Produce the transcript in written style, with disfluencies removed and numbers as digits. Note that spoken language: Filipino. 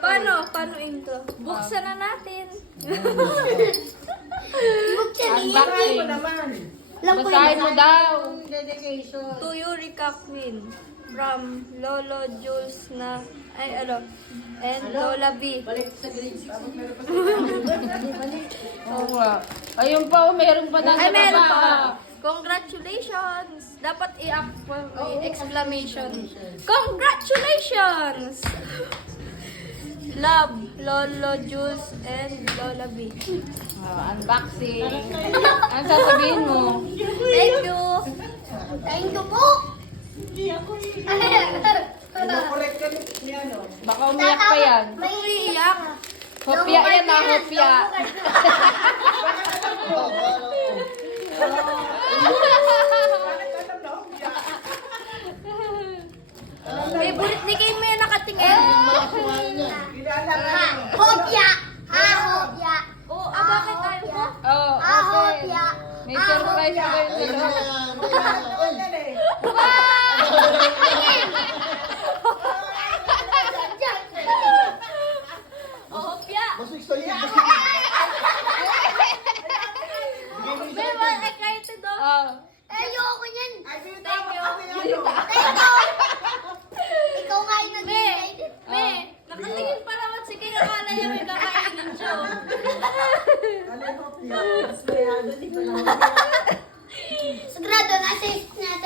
Paano ito? Buksan na natin. Unboxing. Basahin mo daw. To Eureka Queen. From Lolo Jules na, and Lola B. Oo nga. Ayun pa, meron pa na Ay, meron pa. Congratulations! Dapat exclamation. Congratulations! Love, Lolo Jules and Lola B. Unboxing. Ano sasabihin mo? Thank you! Thank you po! Baka umiyak pa yan. May iiyak. Hopya yan ah, hopya. Favorite ni Kim